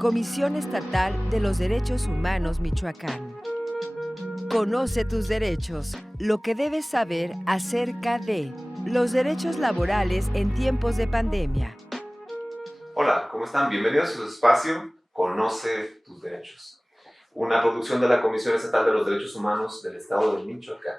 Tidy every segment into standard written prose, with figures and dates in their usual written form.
Comisión Estatal de los Derechos Humanos Michoacán. Conoce tus derechos, lo que debes saber acerca de los derechos laborales en tiempos de pandemia. Hola, ¿cómo están? Bienvenidos a su espacio Conoce tus derechos, una producción de la Comisión Estatal de los Derechos Humanos del Estado de Michoacán,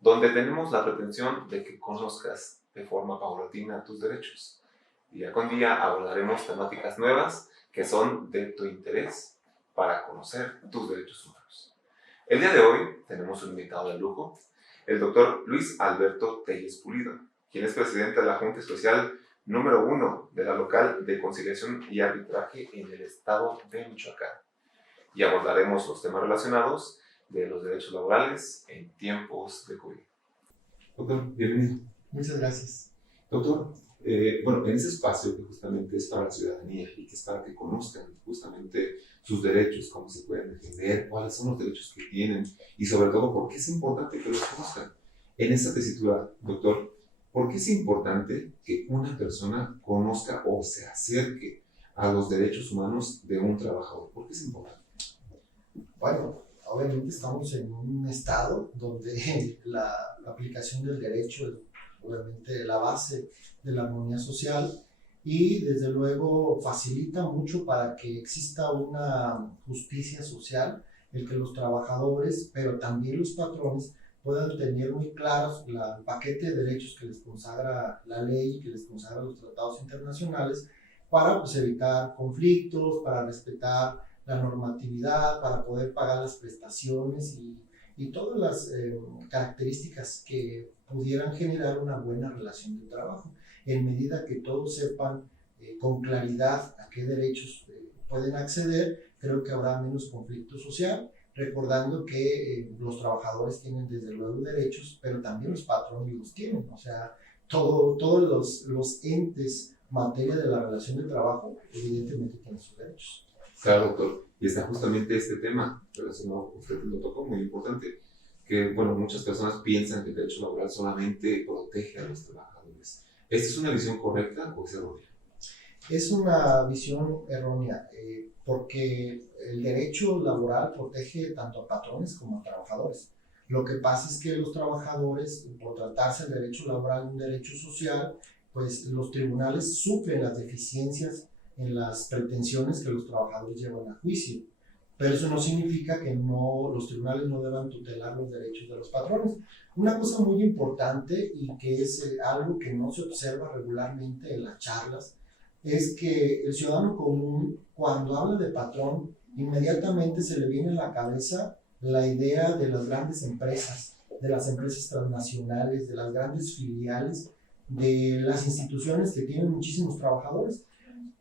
donde tenemos la pretensión de que conozcas de forma paulatina tus derechos. Día con día abordaremos temáticas nuevas que son de tu interés para conocer tus derechos humanos. El día de hoy tenemos un invitado de lujo, el doctor Luis Alberto Telles Pulido, quien es presidente de la Junta Especial número 1 de la Local de Conciliación y Arbitraje en el Estado de Michoacán. Y abordaremos los temas relacionados de los derechos laborales en tiempos de COVID. Doctor, bienvenido. Muchas gracias. Doctor, en ese espacio que justamente es para la ciudadanía y que es para que conozcan justamente sus derechos, cómo se pueden defender, cuáles son los derechos que tienen y sobre todo por qué es importante que los conozcan. En esta tesitura, doctor, ¿por qué es importante que una persona conozca o se acerque a los derechos humanos de un trabajador? ¿Por qué es importante? Bueno, obviamente estamos en un estado donde la aplicación del derecho es obviamente la base de la armonía social y desde luego facilita mucho para que exista una justicia social, el que los trabajadores, pero también los patrones, puedan tener muy claros el paquete de derechos que les consagra la ley, que les consagra los tratados internacionales, para evitar conflictos, para respetar la normatividad, para poder pagar las prestaciones y todas las características que pudieran generar una buena relación de trabajo. En medida que todos sepan con claridad a qué derechos pueden acceder, creo que habrá menos conflicto social, recordando que los trabajadores tienen desde luego derechos, pero también los patrones los tienen. O sea, todos los entes materia de la relación de trabajo evidentemente tienen sus derechos. Claro, doctor. Y está justamente este tema relacionado, usted lo tocó, muy importante, que muchas personas piensan que el derecho laboral solamente protege a los trabajadores. ¿Esta es una visión correcta o es errónea? Es una visión errónea, porque el derecho laboral protege tanto a patrones como a trabajadores. Lo que pasa es que los trabajadores, por tratarse del derecho laboral un derecho social, pues los tribunales suplen las deficiencias en las pretensiones que los trabajadores llevan a juicio. Pero eso no significa que los tribunales no deban tutelar los derechos de los patrones. Una cosa muy importante y que es algo que no se observa regularmente en las charlas es que el ciudadano común, cuando habla de patrón, inmediatamente se le viene a la cabeza la idea de las grandes empresas, de las empresas transnacionales, de las grandes filiales, de las instituciones que tienen muchísimos trabajadores,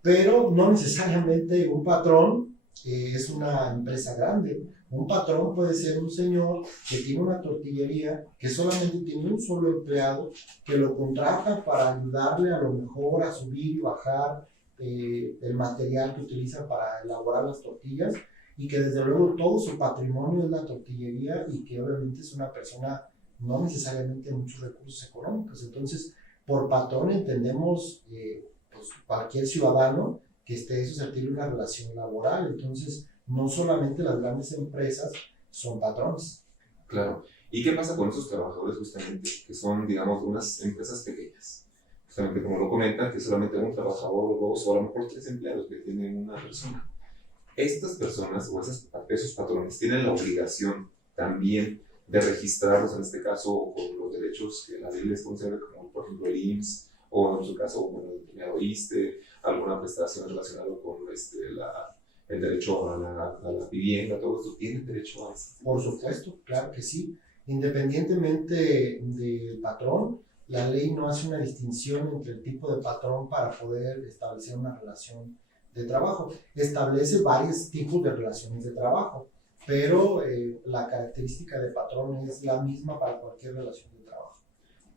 pero no necesariamente un patrón es una empresa grande. Un patrón puede ser un señor que tiene una tortillería, que solamente tiene un solo empleado, que lo contrata para ayudarle a lo mejor a subir y bajar el material que utiliza para elaborar las tortillas, y que desde luego todo su patrimonio es la tortillería, y que obviamente es una persona no necesariamente de muchos recursos económicos. Entonces, por patrón entendemos cualquier ciudadano que esté susceptible de una relación laboral. Entonces, no solamente las grandes empresas son patrones. Claro. ¿Y qué pasa con esos trabajadores justamente, que son, digamos, unas empresas pequeñas? Justamente como lo comentan, que solamente un trabajador o dos, o a lo mejor 3 empleados que tienen una persona. Estas personas o esos patrones tienen la obligación también de registrarlos, en este caso, con los derechos que la ley les concede, como por ejemplo el IMSS, o en su caso, el determinado ISSSTE, alguna prestación relacionada con el derecho a la vivienda, todo esto, ¿tienen derecho a eso? Por supuesto, claro que sí. Independientemente del patrón, la ley no hace una distinción entre el tipo de patrón para poder establecer una relación de trabajo. Establece varios tipos de relaciones de trabajo, pero la característica de patrón es la misma para cualquier relación de trabajo.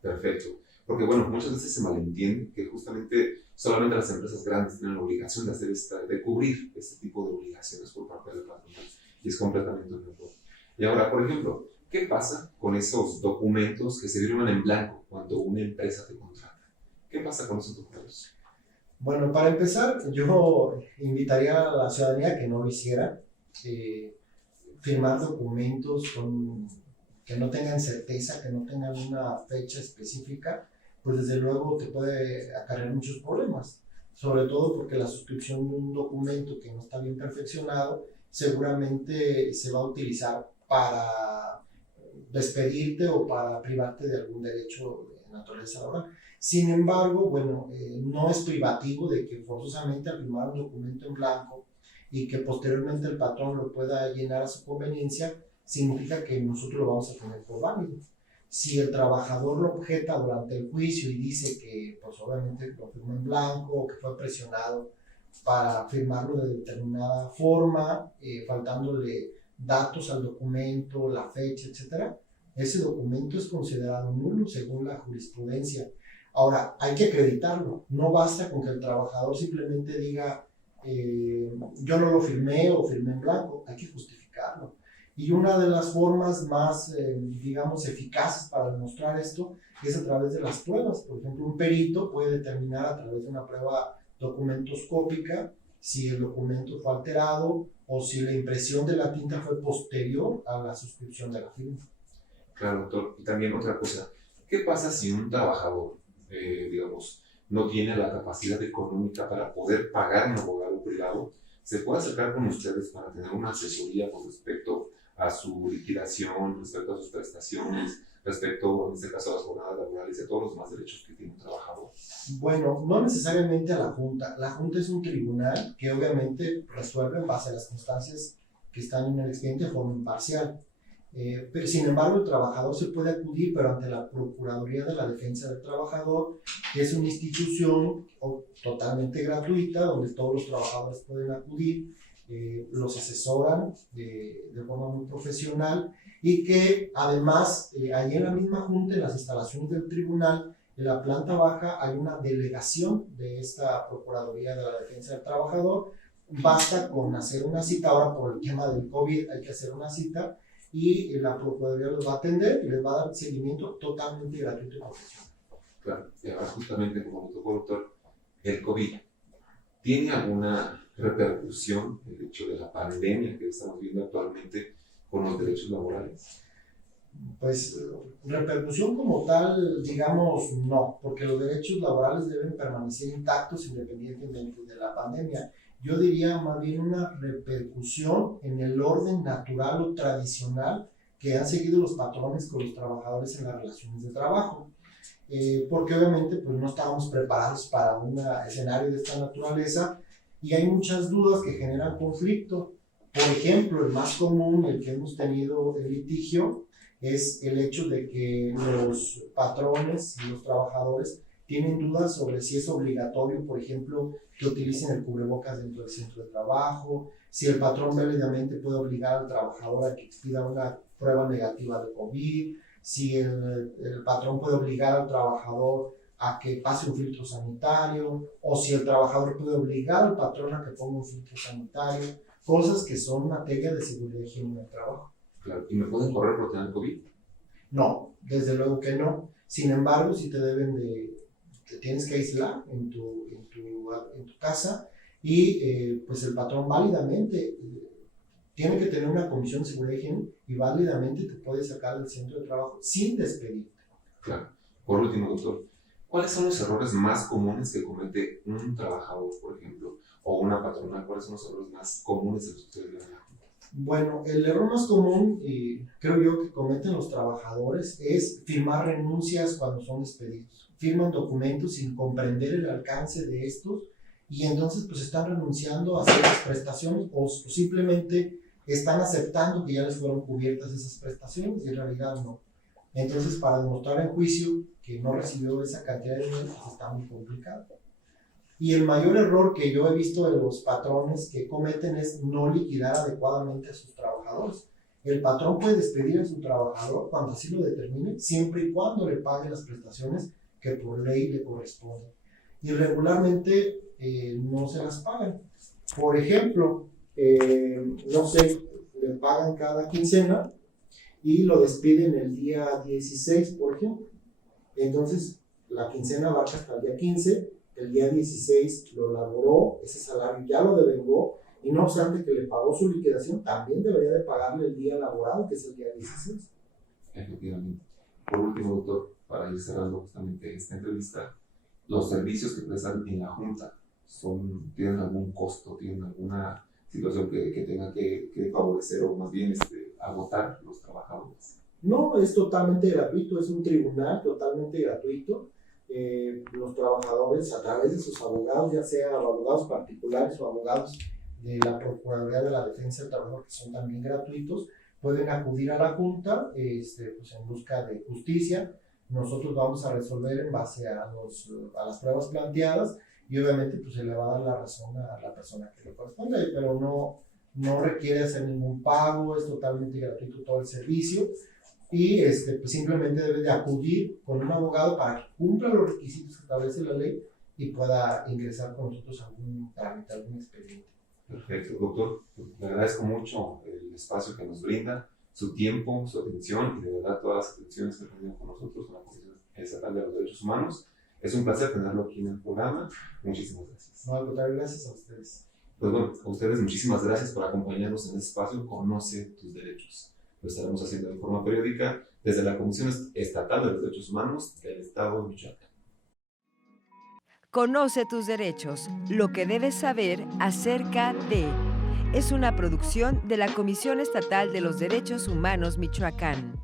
Perfecto. Porque muchas veces se malentiende que justamente solamente las empresas grandes tienen la obligación de cubrir este tipo de obligaciones por parte del patrón, y es completamente un error. Y ahora, por ejemplo, ¿qué pasa con esos documentos que se firman en blanco cuando una empresa te contrata? ¿Qué pasa con esos documentos? Bueno, para empezar, yo invitaría a la ciudadanía que no lo hiciera, firmar documentos que no tengan certeza, que no tengan una fecha específica, pues desde luego te puede acarrear muchos problemas, sobre todo porque la suscripción de un documento que no está bien perfeccionado seguramente se va a utilizar para despedirte o para privarte de algún derecho de naturaleza laboral. Sin embargo, bueno, no es privativo de que forzosamente al firmar un documento en blanco y que posteriormente el patrón lo pueda llenar a su conveniencia, significa que nosotros lo vamos a tener por válido. Si el trabajador lo objeta durante el juicio y dice que pues obviamente lo firmó en blanco o que fue presionado para firmarlo de determinada forma, faltándole datos al documento, la fecha, etcétera, ese documento es considerado nulo según la jurisprudencia. Ahora, hay que acreditarlo. No basta con que el trabajador simplemente diga yo no lo firmé o firmé en blanco. Hay que justificarlo. Y una de las formas más, digamos, eficaces para demostrar esto es a través de las pruebas. Por ejemplo, un perito puede determinar a través de una prueba documentoscópica si el documento fue alterado o si la impresión de la tinta fue posterior a la suscripción de la firma. Claro, doctor. Y también otra cosa, ¿qué pasa si un trabajador, digamos, no tiene la capacidad económica para poder pagar un abogado privado? ¿Se puede acercar con ustedes para tener una asesoría con respecto a su liquidación, respecto a sus prestaciones, respecto, en este caso, a las jornadas laborales y a todos los demás derechos que tiene un trabajador? Bueno, no necesariamente a la Junta. La Junta es un tribunal que obviamente resuelve en base a las constancias que están en el expediente de forma imparcial. Pero sin embargo, el trabajador se puede acudir, pero ante la Procuraduría de la Defensa del Trabajador, que es una institución totalmente gratuita, donde todos los trabajadores pueden acudir, los asesoran de forma muy profesional y que además, ahí en la misma Junta, en las instalaciones del tribunal, en la planta baja hay una delegación de esta Procuraduría de la Defensa del Trabajador. Basta con hacer una cita, ahora por el tema del COVID hay que hacer una cita, y la Procuraduría los va a atender y les va a dar seguimiento totalmente gratuito y profesional. Claro, y ahora justamente como me tocó, doctor, el COVID, ¿tiene alguna repercusión el hecho de la pandemia que estamos viendo actualmente con los derechos laborales? Pues repercusión como tal, digamos, no, porque los derechos laborales deben permanecer intactos independientemente de la pandemia. Yo diría más bien una repercusión en el orden natural o tradicional que han seguido los patrones con los trabajadores en las relaciones de trabajo. Porque obviamente pues, no estábamos preparados para un escenario de esta naturaleza y hay muchas dudas que generan conflicto. Por ejemplo, el más común, el que hemos tenido el litigio, es el hecho de que los patrones y los trabajadores tienen dudas sobre si es obligatorio, por ejemplo, que utilicen el cubrebocas dentro del centro de trabajo, si el patrón válidamente puede obligar al trabajador a que expida una prueba negativa de COVID, si el patrón puede obligar al trabajador a que pase un filtro sanitario, o si el trabajador puede obligar al patrón a que ponga un filtro sanitario, cosas que son materia de seguridad y higiene del trabajo. Claro, ¿y me pueden correr por tener COVID? No, desde luego que no. Sin embargo, si te tienes que aislar en tu casa y pues el patrón válidamente tiene que tener una comisión de seguridad y higiene y válidamente te puede sacar del centro de trabajo sin despedirte. Claro. Por último, doctor, ¿cuáles son los errores más comunes que comete un trabajador, por ejemplo, o una patrona? ¿Cuáles son los errores más comunes en los que ustedes ven? Bueno, el error más común, y creo yo que cometen los trabajadores, es firmar renuncias cuando son despedidos. Firman documentos sin comprender el alcance de estos y entonces pues están renunciando a ciertas prestaciones o simplemente están aceptando que ya les fueron cubiertas esas prestaciones y en realidad no. Entonces, para demostrar en juicio que no recibió esa cantidad de dinero, pues está muy complicado. Y el mayor error que yo he visto de los patrones que cometen es no liquidar adecuadamente a sus trabajadores. El patrón puede despedir a su trabajador cuando así lo determine, siempre y cuando le pague las prestaciones que por ley le corresponden. Y regularmente no se las pagan. Por ejemplo, no sé, le pagan cada quincena y lo despiden el día 16, por ejemplo. Entonces, la quincena abarca hasta el día 15 el día 16 lo laboró, ese salario ya lo devengó, y no obstante que le pagó su liquidación, también debería de pagarle el día laborado, que es el día 16. Efectivamente. Por último, doctor, para ir cerrando justamente esta entrevista, los servicios que prestan en la Junta tienen algún costo, tienen alguna situación que tenga que favorecer o más bien agotar los trabajadores. No, es totalmente gratuito, es un tribunal totalmente gratuito. Los trabajadores, a través de sus abogados, ya sea abogados particulares o abogados de la Procuraduría de la Defensa del Trabajador, que son también gratuitos, pueden acudir a la Junta pues en busca de justicia. Nosotros vamos a resolver en base a las pruebas planteadas, y obviamente pues se le va a dar la razón a la persona que le corresponde, pero no requiere hacer ningún pago, es totalmente gratuito todo el servicio, y pues simplemente debe de acudir con un abogado para que cumpla los requisitos que establece la ley y pueda ingresar con nosotros algún trámite, algún expediente. Perfecto, doctor. Le agradezco mucho el espacio que nos brinda, su tiempo, su atención y de verdad todas las atenciones que ha tenido con nosotros en la Comisión Estatal de los Derechos Humanos. Es un placer tenerlo aquí en el programa. Muchísimas gracias. No, al contrario, gracias a ustedes. Pues bueno, a ustedes muchísimas gracias por acompañarnos en este espacio Conoce tus derechos. Lo estaremos haciendo de forma periódica desde la Comisión Estatal de los Derechos Humanos del Estado de Michoacán. Conoce tus derechos, lo que debes saber acerca de... Es una producción de la Comisión Estatal de los Derechos Humanos Michoacán.